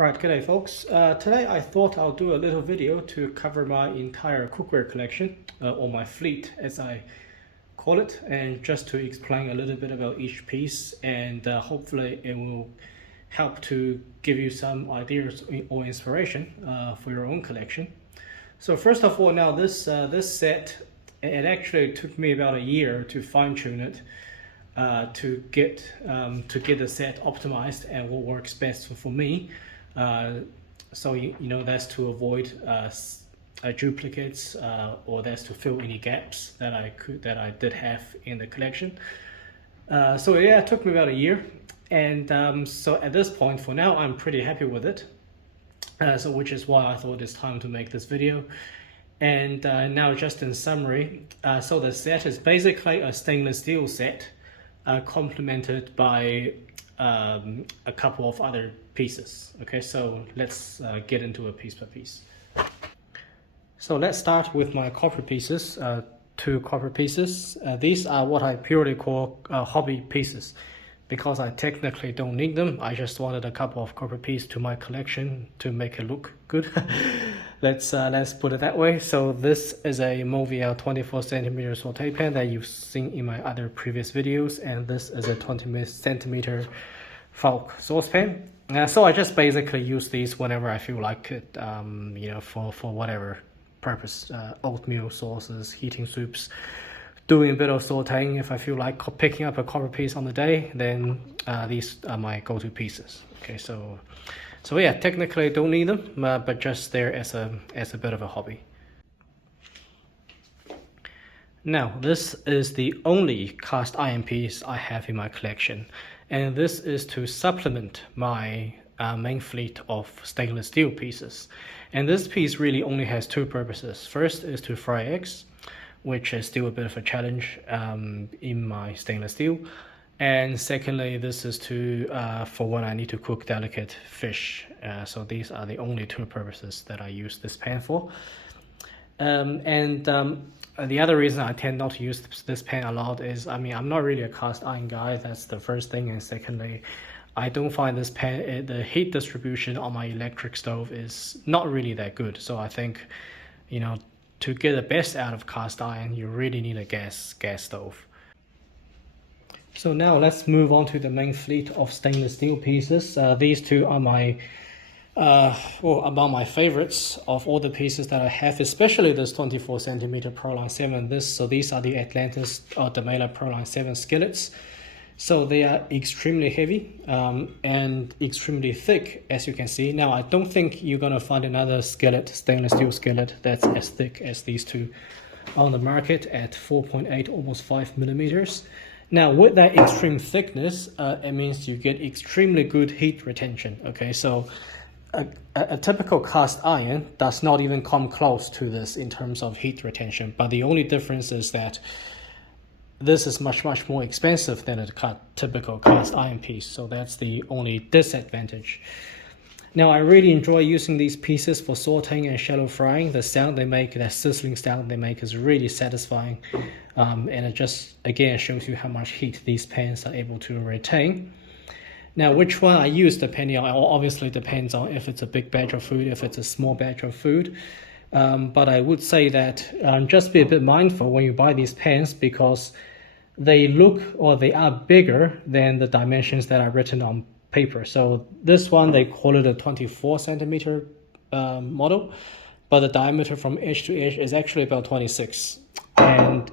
Right, g'day folks. Today I thought I'll do a little video to cover my entire cookware collection, or my fleet as I call it, and just to explain a little bit about each piece, and hopefully it will help to give you some ideas or inspiration for your own collection. So first of all, now this set, it actually took me about a year to fine-tune it to get the set optimized and what works best for me. So you know, that's to avoid duplicates, or that's to fill any gaps that I did have in the collection. So yeah, it took me about a year, and so at this point, for now, I'm pretty happy with it. So which is why I thought it's time to make this video. And now, just in summary, so the set is basically a stainless steel set, complemented by a couple of other pieces. Okay, so let's get into it piece by piece. So let's start with my copper pieces, two copper pieces. These are what I purely call hobby pieces, because I technically don't need them. I just wanted a couple of copper pieces to my collection to make it look good. Let's put it that way. So this is a Demeyere 24cm saute pan that you've seen in my other previous videos, and this is a 20cm Falk saucepan. So I just basically use these whenever I feel like it, you know, for whatever purpose, oatmeal sauces, heating soups, doing a bit of sauteing. If I feel like picking up a copper piece on the day, then these are my go-to pieces. Okay, so yeah, technically I don't need them, but just there as a bit of a hobby. Now, this is the only cast iron piece I have in my collection, and this is to supplement my main fleet of stainless steel pieces. And this piece really only has two purposes. First is to fry eggs, which is still a bit of a challenge in my stainless steel. And secondly, this is to for when I need to cook delicate fish. So these are the only two purposes that I use this pan for. The other reason I tend not to use this pan a lot is, I mean, I'm not really a cast iron guy. That's the first thing. And secondly, I don't find this pan, the heat distribution on my electric stove is not really that good. So I think, you know, to get the best out of cast iron, you really need a gas stove. So now let's move on to the main fleet of stainless steel pieces. These two are my among my favorites of all the pieces that I have, especially this 24cm Proline 7. So these are the Atlantis or Demeyere Proline 7 skillets. So they are extremely heavy and extremely thick, as you can see. Now, I don't think you're gonna find another skillet, stainless steel skillet, that's as thick as these two on the market at 4.8, almost 5 millimeters. Now, with that extreme thickness, it means you get extremely good heat retention. Okay, so a typical cast iron does not even come close to this in terms of heat retention, but the only difference is that this is much more expensive than a typical cast iron piece, so that's the only disadvantage. Now, I really enjoy using these pieces for sauteing and shallow frying. The sound they make, that sizzling sound they make, is really satisfying, and it just again shows you how much heat these pans are able to retain. Now, which one I use depending on, obviously depends on if it's a big batch of food, if it's a small batch of food. But I would say that just be a bit mindful when you buy these pans, because they look, or they are bigger than the dimensions that are written on paper. So this one, they call it a 24cm model, but the diameter from edge to edge is actually about 26. And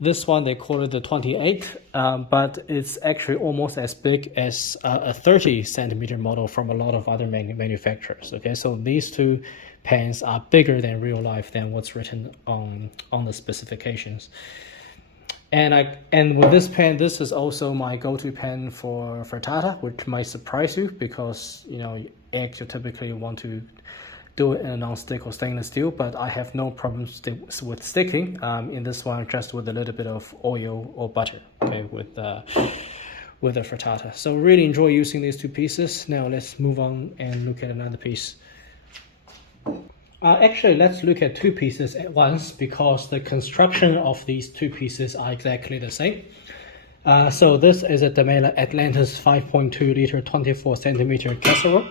this one, they call it the 28, but it's actually almost as big as a 30cm model from a lot of other manufacturers. Okay, so these two pans are bigger than real life than what's written on the specifications. And with this pan, this is also my go-to pan for frittata, which might surprise you, because, you know, eggs you typically want to do it in a non-stick or stainless steel, but I have no problems with sticking in this one, just with a little bit of oil or butter, okay, with the frittata. So really enjoy using these two pieces. Now let's move on and look at another piece. Actually, let's look at two pieces at once, because the construction of these two pieces are exactly the same. So this is a Demeyere Atlantis 5.2 liter 24cm casserole.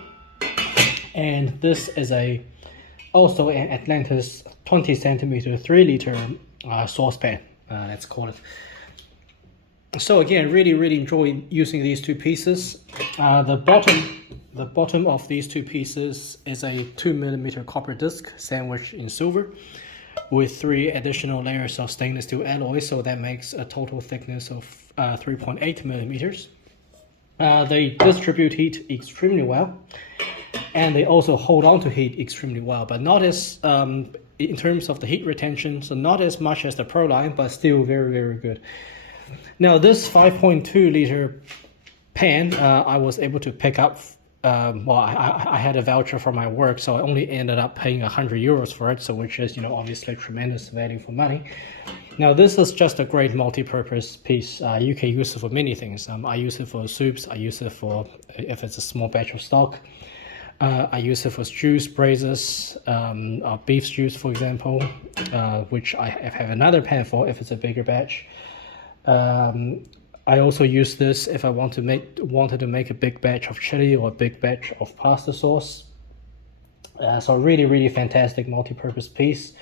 And this is also an Atlantis 20 centimeter 3 liter saucepan, let's call it. So again, really enjoy using these two pieces. The bottom of these two pieces is a 2mm copper disc sandwiched in silver with 3 additional layers of stainless steel alloy, so that makes a total thickness of 3.8 millimeters. They distribute heat extremely well, and they also hold on to heat extremely well, but not as in terms of the heat retention, so not as much as the Proline, but still very good. Now this 5.2 liter pan, I was able to pick up. Well, I had a voucher from my work, so I only ended up paying 100 euros for it, so which is, you know, obviously tremendous value for money. Now this is just a great multi-purpose piece. You can use it for many things. I use it for soups. I use it for if it's a small batch of stock. I use it for stews, braises, beef stews, for example, which I have another pan for if it's a bigger batch. I also use this if I wanted to make a big batch of chili or a big batch of pasta sauce. So really fantastic multi-purpose piece.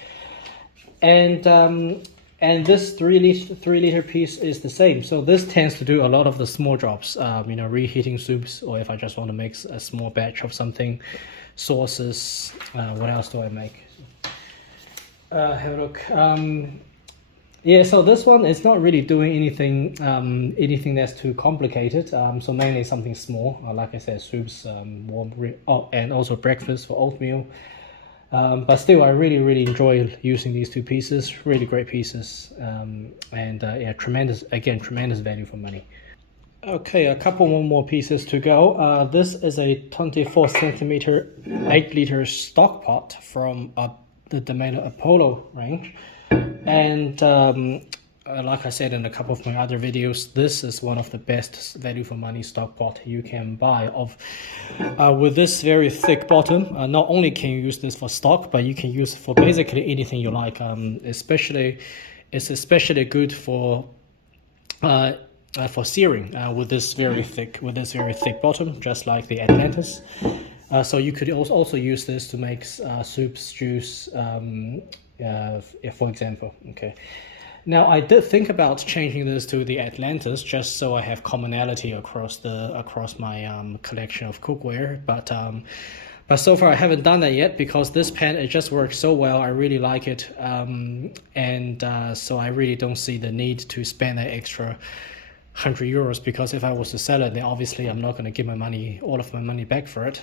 And this 3 liter piece is the same. So this tends to do a lot of the small jobs, you know, reheating soups, or if I just want to make a small batch of something, sauces. What else do I make? Have a look. Yeah, so this one is not really doing anything that's too complicated. So mainly something small, like I said, soups, and also breakfast for oatmeal. But still, I really enjoy using these two pieces. Really great pieces, yeah, tremendous value for money. Okay, a couple more pieces to go. This is a 24 centimeter 8 liter Stockpot from the Demeyere Apollo range. And like I said in a couple of my other videos, this is one of the best value for money Stockpot you can buy. With this very thick bottom, not only can you use this for stock, but you can use it for basically anything you like. It's especially good for searing with this very thick bottom, just like the Atlantis. So you could also use this to make soups, stews, for example. Okay. Now I did think about changing this to the Atlantis just so I have commonality across my collection of cookware, but so far I haven't done that yet because this pan, it just works so well. I really like it, so I really don't see the need to spend that extra 100 euros, because if I was to sell it, then obviously I'm not going to give all of my money back for it.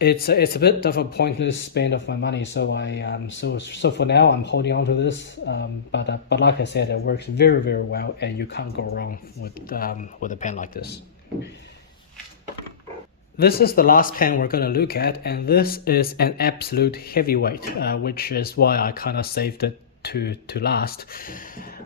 It's a bit of a pointless spend of my money. So so for now I'm holding on to this. But like I said, it works very well, and you can't go wrong with a pan like this. This is the last pan we're going to look at, and this is an absolute heavyweight, which is why I kind of saved it to last.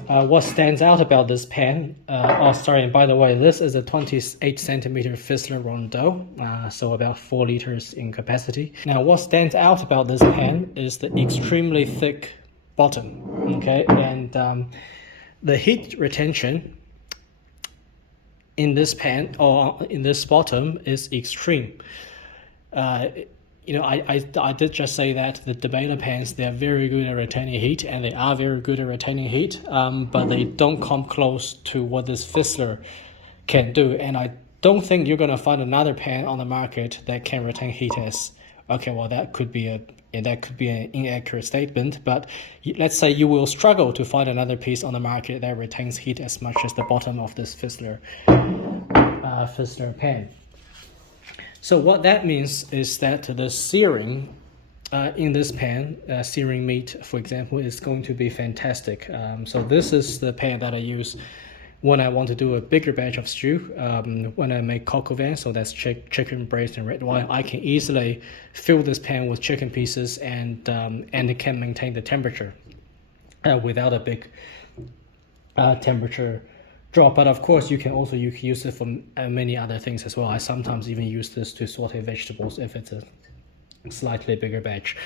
What stands out about this pan, and by the way, this is a 28 centimeter Fissler Rondeau, so about 4 liters in capacity. Now what stands out about this pan is the extremely thick bottom, okay, and the heat retention in this pan or in this bottom is extreme. You know, I did just say that the Demeyere pans, they're very good at retaining heat, and they are very good at retaining heat, but they don't come close to what this Fissler can do. And I don't think you're going to find another pan on the market that can retain heat as, okay, well, that could be an inaccurate statement, but let's say you will struggle to find another piece on the market that retains heat as much as the bottom of this Fissler pan. So what that means is that the searing in this pan, searing meat, for example, is going to be fantastic. So this is the pan that I use when I want to do a bigger batch of stew. When I make coq au vin, so that's chicken braised in red wine, I can easily fill this pan with chicken pieces, and it can maintain the temperature without a big temperature drop. But of course, you can use it for many other things as well. I sometimes even use this to saute vegetables if it's a slightly bigger batch.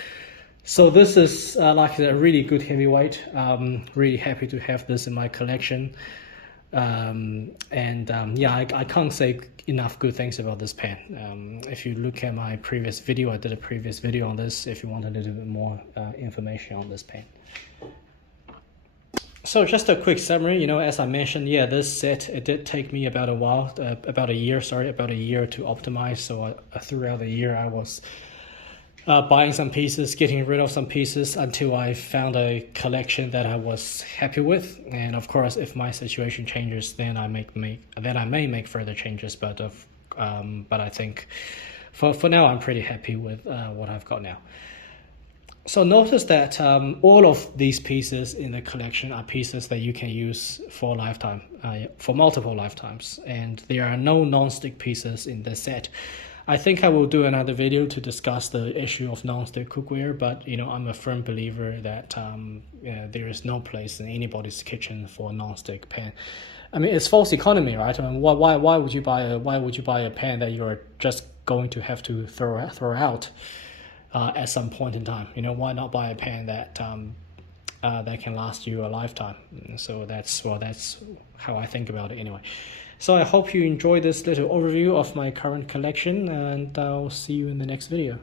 So this is like a really good heavyweight. Really happy to have this in my collection. Yeah, I can't say enough good things about this pan. If you look at my previous video, I did a previous video on this if you want a little bit more information on this pan. So just a quick summary, as I mentioned, yeah, this set, it did take me about a year to optimize. So throughout the year, I was buying some pieces, getting rid of some pieces until I found a collection that I was happy with. And of course, if my situation changes, then I may make further changes. But I think for now, I'm pretty happy with what I've got now. So notice that all of these pieces in the collection are pieces that you can use for a lifetime, for multiple lifetimes, and there are no non-stick pieces in the set. I think I will do another video to discuss the issue of non-stick cookware, but I'm a firm believer that there is no place in anybody's kitchen for a non-stick pan. I mean, it's false economy, right? I mean, why would you buy a pan that you're just going to have to throw out at some point in time? Why not buy a pan that can last you a lifetime? So that's how I think about it anyway. So I hope you enjoyed this little overview of my current collection, and I'll see you in the next video.